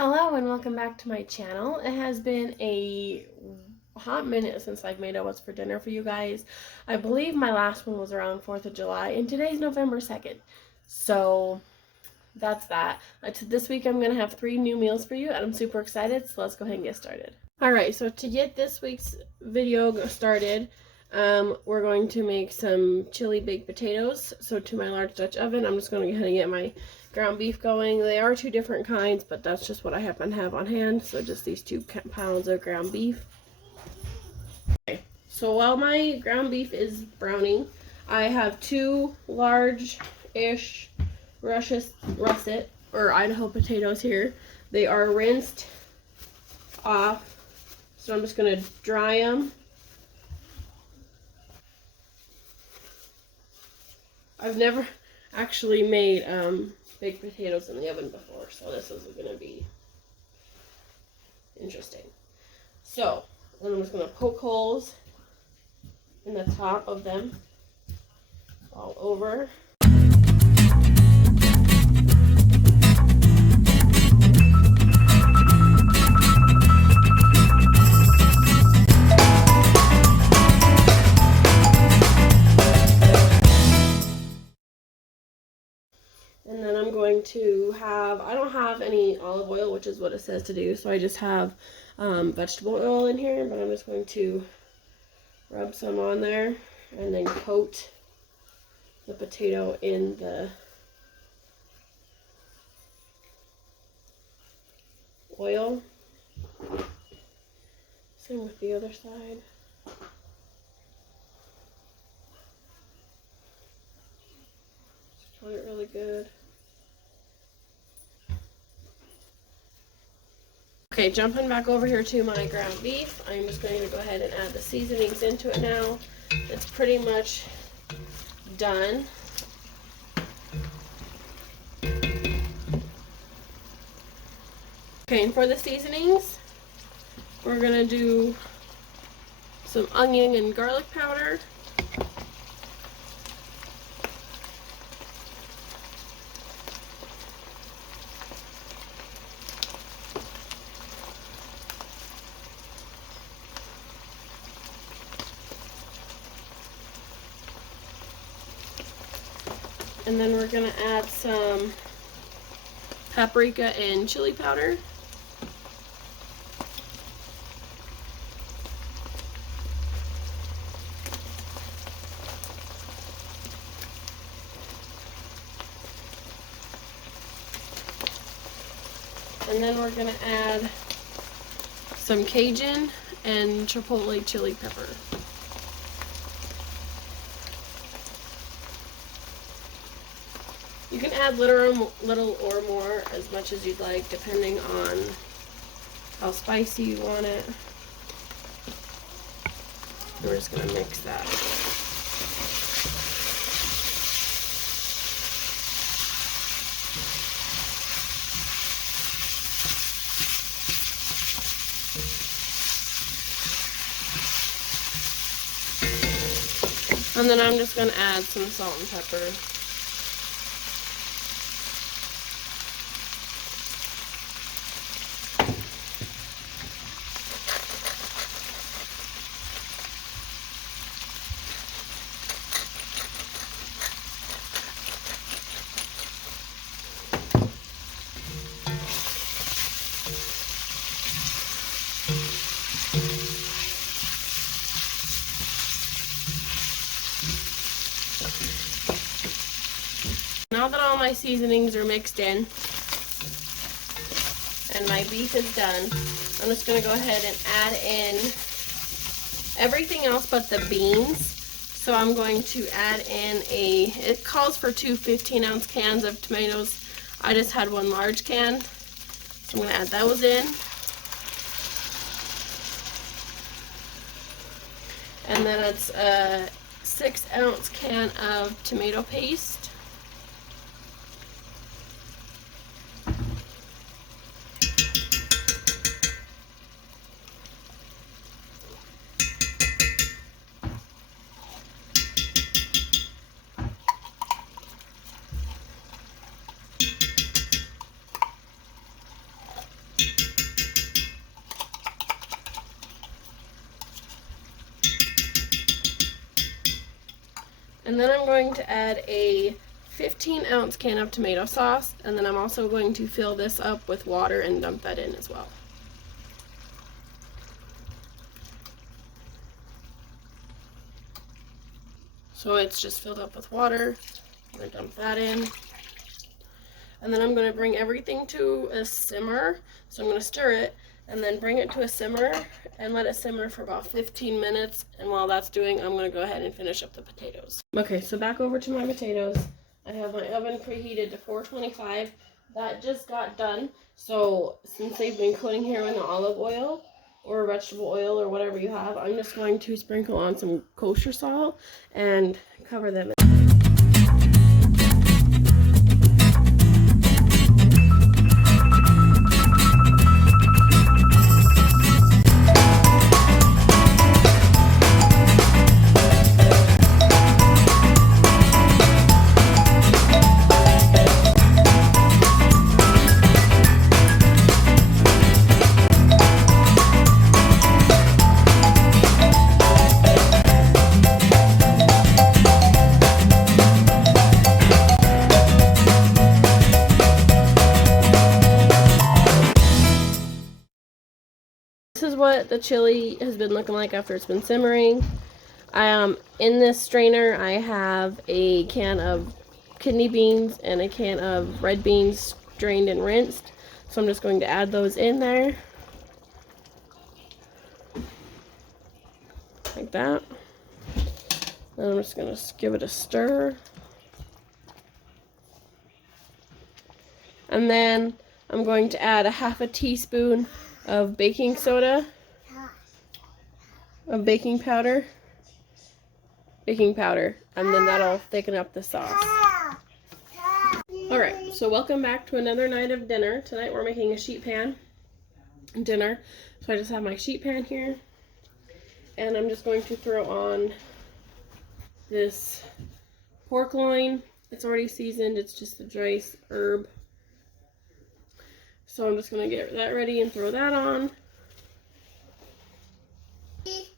Hello and welcome back to my channel. It has been a hot minute since I've made a what's for dinner for you guys. I believe my last one was around 4th of July and today's November 2nd. So that's that. This week I'm going to have 3 new meals for you and I'm super excited, so let's go ahead and get started. Alright, so to get this week's video started, we're going to make some chili baked potatoes. So to my large Dutch oven, I'm just going to go ahead and get my ground beef going. They are 2 different kinds, but that's just what I happen to have on hand. So just these 2 pounds of ground beef. Okay, so while my ground beef is browning, I have 2 large-ish russet or Idaho potatoes here. They are rinsed off, so I'm just going to dry them. I've never actually made baked potatoes in the oven before, so this is going to be interesting. So, then I'm just going to poke holes in the top of them all over. And then I'm going to have, I don't have any olive oil, which is what it says to do, so I just have vegetable oil in here, but I'm just going to rub some on there and then coat the potato in the oil. Same with the other side. Just coat it really good. Okay, jumping back over here to my ground beef, I'm just going to go ahead and add the seasonings into it now. It's pretty much done. Okay, and for the seasonings, we're going to do some onion and garlic powder. And then we're going to add some paprika and chili powder. And then we're going to add some Cajun and Chipotle chili pepper. You can add little or more, as much as you'd like, depending on how spicy you want it. We're just going to mix that. And then I'm just going to add some salt and pepper. Now that all my seasonings are mixed in and my beef is done, I'm just going to go ahead and add in everything else but the beans. So I'm going to add in it calls for 2 15-ounce cans of tomatoes. I just had 1 large can, so I'm going to add those in. And then it's a 6-ounce can of tomato paste. And then I'm going to add a 15-ounce can of tomato sauce, and then I'm also going to fill this up with water and dump that in as well. So it's just filled up with water. I'm going to dump that in. And then I'm going to bring everything to a simmer. So I'm going to stir it and then bring it to a simmer and let it simmer for about 15 minutes. And while that's doing, I'm going to go ahead and finish up the potatoes. Okay, so back over to my potatoes. I have my oven preheated to 425. That just got done. So since they've been cooking here in the olive oil or vegetable oil or whatever you have, I'm just going to sprinkle on some kosher salt and cover them. This is what the chili has been looking like after it's been simmering. In this strainer, I have a can of kidney beans and a can of red beans drained and rinsed. So I'm just going to add those in there. Like that. Then I'm just going to give it a stir. And then I'm going to add a half a teaspoon of baking soda, of baking powder, and then that'll thicken up the sauce. Alright, so welcome back to another night of dinner. Tonight we're making a sheet pan dinner. So I just have my sheet pan here, and I'm just going to throw on this pork loin. It's already seasoned, it's just a dry herb. So I'm just going to get that ready and throw that on.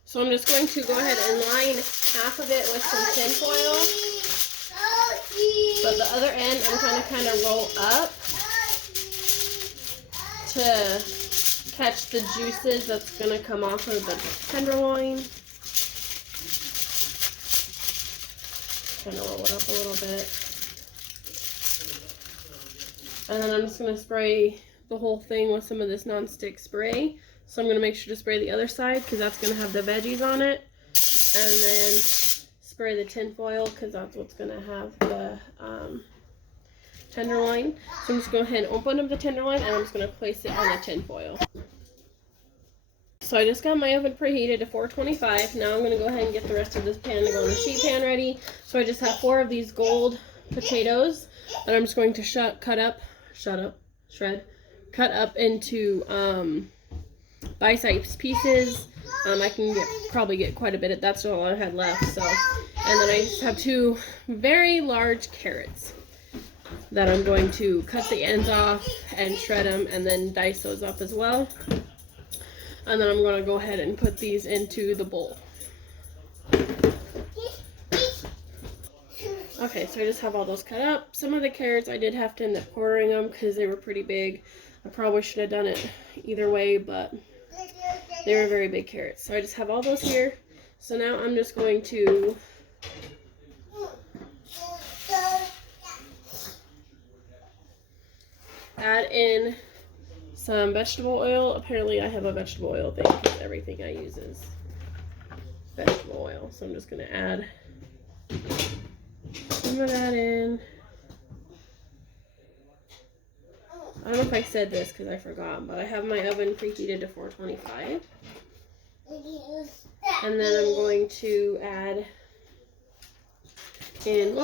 So I'm just going to go ahead and line half of it with some tin foil. But the other end I'm going to kind of roll up to catch the juices that's going to come off of the tenderloin. Kind of roll it up a little bit. And then I'm just going to spray the whole thing with some of this non-stick spray. So I'm going to make sure to spray the other side because that's going to have the veggies on it. And then spray the tin foil because that's what's going to have the tenderloin. So I'm just going to go ahead and open up the tenderloin and I'm just going to place it on the tin foil. So I just got my oven preheated to 425. Now I'm going to go ahead and get the rest of this pan to go in the sheet pan ready. So I just have 4 of these gold potatoes that I'm just going to shred cut up into bite-sized pieces. I can probably get quite a bit. That's all I had left. So, and then I just have 2 very large carrots that I'm going to cut the ends off and shred them, and then dice those up as well. And then I'm going to go ahead and put these into the bowl. Okay, so I just have all those cut up. Some of the carrots I did have to end up quartering them because they were pretty big. I probably should have done it either way, but they were very big carrots. So I just have all those here. So now I'm just going to add in some vegetable oil. Apparently I have a vegetable oil thing because everything I use is vegetable oil. So I'm just going to add some of that in. I don't know if I said this because I forgot, but I have my oven preheated to 425. And then I'm going to add in,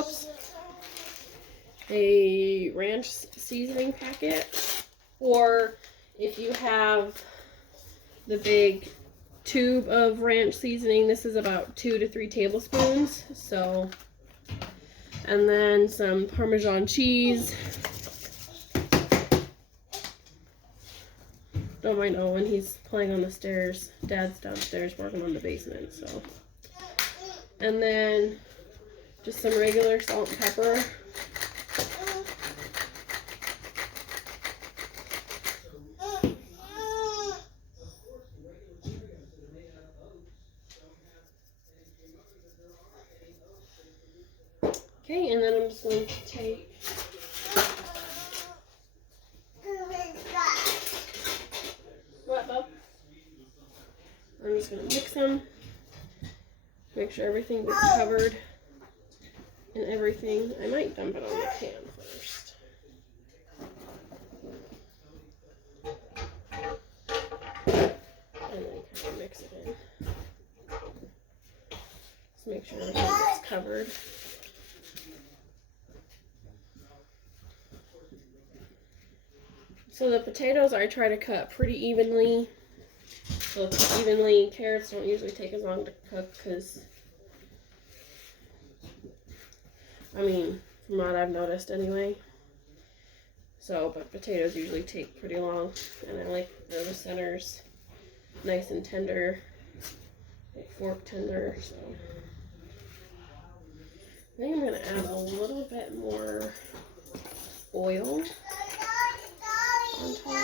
a ranch seasoning packet. Or if you have the big tube of ranch seasoning, this is about 2 to 3 tablespoons. So, and then some Parmesan cheese. Don't mind Owen, he's playing on the stairs. Dad's downstairs working on the basement, so. And then Just some regular salt and pepper. Okay, and then I'm just going to take what, Bub? I'm just going to mix them. Make sure everything gets covered and everything. I might dump it on the pan first. And then kind of mix it in. Just make sure everything gets covered. So the potatoes I try to cut pretty evenly. So evenly, carrots don't usually take as long to cook because, I mean, from what I've noticed anyway. So, but potatoes usually take pretty long, and I like the centers nice and tender, like fork tender. So I think I'm gonna add a little bit more oil on top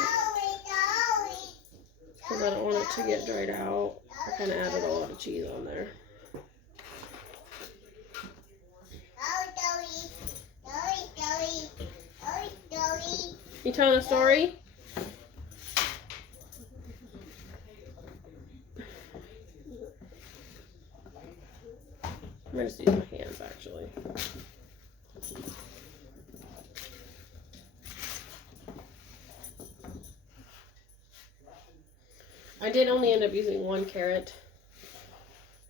because I don't want it to get dried out. I kind of added a lot of cheese on there. You telling a story? I'm going to just use my hands actually. I did only end up using 1 carrot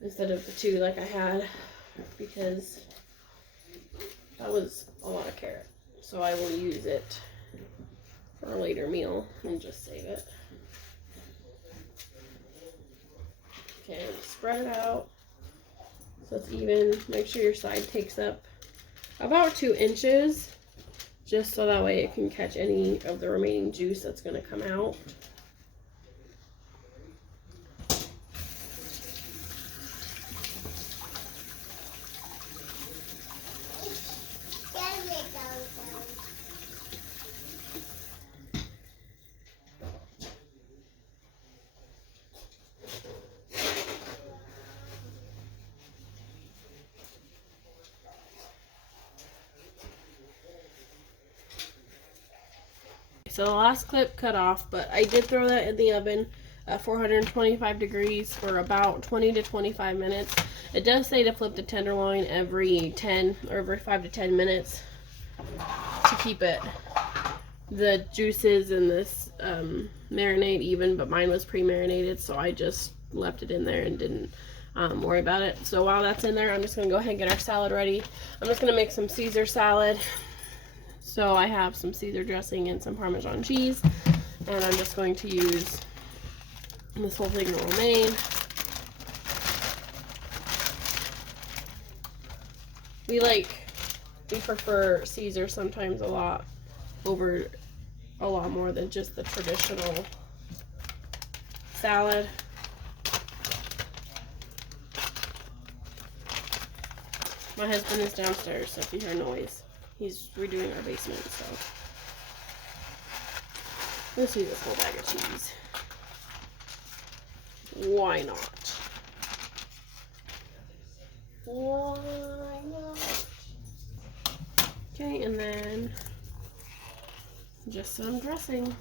instead of the 2 like I had because that was a lot of carrot. So I will use it for a later meal and just save it. Okay, spread it out so it's even. Make sure your side takes up about 2 inches, just so that way it can catch any of the remaining juice that's going to come out. So the last clip cut off, but I did throw that in the oven at 425 degrees for about 20 to 25 minutes. It does say to flip the tenderloin every 10 or every 5 to 10 minutes to keep it, the juices in this marinate even, but mine was pre-marinated, so I just left it in there and didn't worry about it. So while that's in there, I'm just going to go ahead and get our salad ready. I'm just going to make some Caesar salad. So I have some Caesar dressing and some Parmesan cheese, and I'm just going to use this whole thing of romaine. We prefer Caesar sometimes a lot more than just the traditional salad. My husband is downstairs, so if you hear noise, he's redoing our basement, so let's use this whole bag of cheese. Why not? Why not? Okay, and then just some dressing.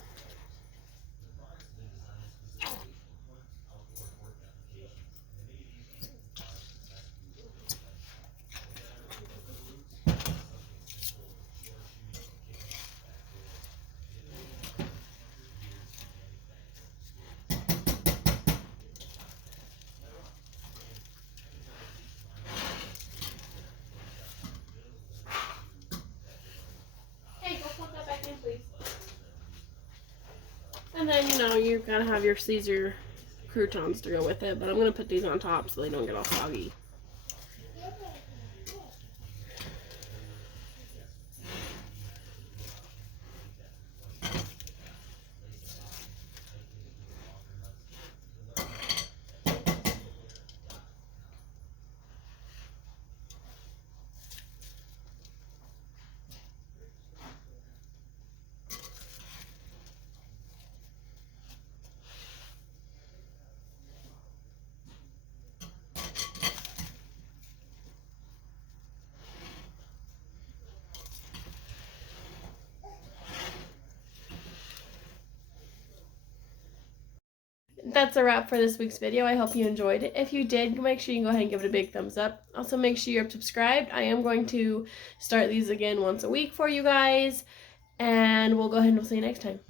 And then, you know, you've got to have your Caesar croutons to go with it, but I'm going to put these on top so they don't get all soggy. that's a wrap for this week's video. I hope you enjoyed it. If you did, make sure you go ahead and give it a big thumbs up. Also, make sure you're subscribed. I am going to start these again once a week for you guys. And we'll go ahead and we'll see you next time.